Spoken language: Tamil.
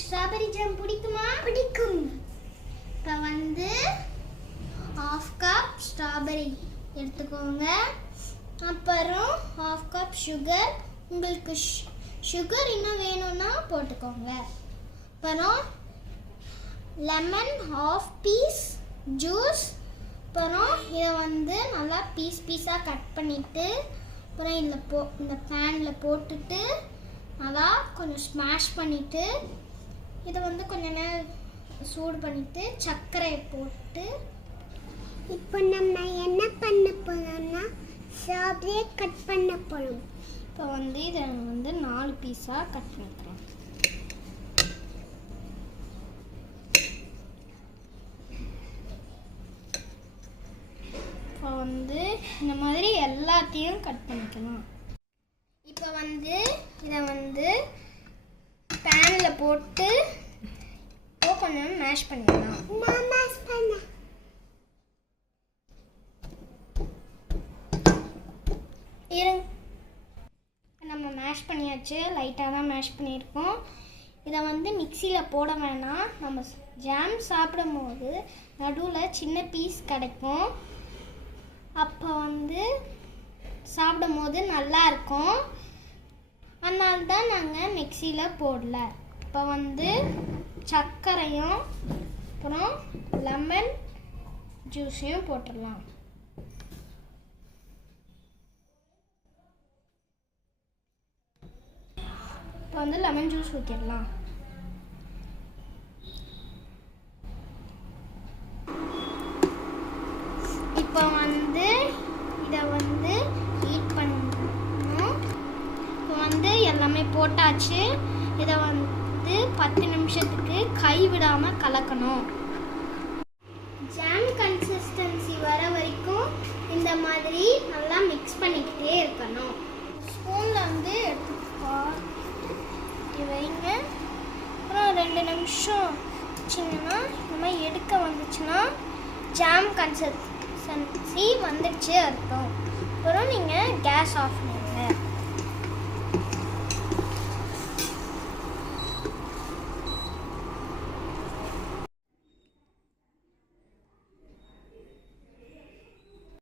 ஸ்ட்ராபெரி ஜாம் பிடிக்குமா? பிடிக்கும். இப்போ வந்து 1/2 கப் ஸ்ட்ராபெரி எடுத்துக்கோங்க. அப்புறம் 1/2 கப் சுகர். உங்களுக்கு சுகர் இன்னும் வேணும்னா போட்டுக்கோங்க. அப்புறம் லெமன் 1/2 பீஸ் ஜூஸ். அப்புறம் இதை வந்து நல்லா பீஸாக கட் பண்ணிவிட்டு அப்புறம் இந்த பேனில் போட்டுட்டு நல்லா கொஞ்சம் ஸ்மாஷ் பண்ணிவிட்டு இதை வந்து கொஞ்ச நேரம் சூடு பண்ணிவிட்டு சர்க்கரையை போட்டு இப்போ நம்ம என்ன பண்ண போகிறோம்னா ஸ்ட்ராபெரியை கட் பண்ண போகிறோம். இப்போ வந்து இதை வந்து 4 பீஸாக கட் பண்ணிக்கிறோம். இப்போ வந்து இந்த மாதிரி எல்லாத்தையும் கட் பண்ணிக்கலாம். இப்போ வந்து இதை வந்து பேனில் போட்டு கொஞ்சம் மேஷ் பண்ணிக்கலாம். நான் மேஷ் பண்ண இருங்க. நம்ம மேஷ் பண்ணியாச்சு. லைட்டாக தான் மேஷ் பண்ணியிருக்கோம். இதை வந்து மிக்சியில் போட வேணாம். நம்ம ஜாம் சாப்பிடும் போது நடுவில் சின்ன பீஸ் கிடைக்கும். அப்போ வந்து சாப்பிடும் போது நல்லா இருக்கும். அதனால தான் நாங்கள் மிக்சியில் போடல. இப்போ வந்து சர்க்கரையும் அப்புறம் லெமன் ஜூஸையும் போட்டுடலாம். இப்போ வந்து லெமன் ஜூஸ் ஊற்றிடலாம். இப்போ வந்து இதை வந்து ஹீட் பண்ணணும். இப்போ வந்து எல்லாமே போட்டாச்சு. இதை வந்து 10 நிமிஷத்துக்கு கைவிடாமல் கலக்கணும். ஜாம் கன்சிஸ்டன்சி வர வரைக்கும் இந்த மாதிரி நல்லா மிக்ஸ் பண்ணிக்கிட்டே இருக்கணும். ஸ்பூனில் வந்து வைங்க. அப்புறம் 2 நிமிஷம் வச்சிங்கன்னா இந்த மாதிரி எடுக்க வந்துச்சுன்னா ஜாம் கன்சிஸ்டன்சி வந்துடுச்சு அர்த்தம். அப்புறம் நீங்கள் கேஸ் ஆஃப் பண்ணுங்க.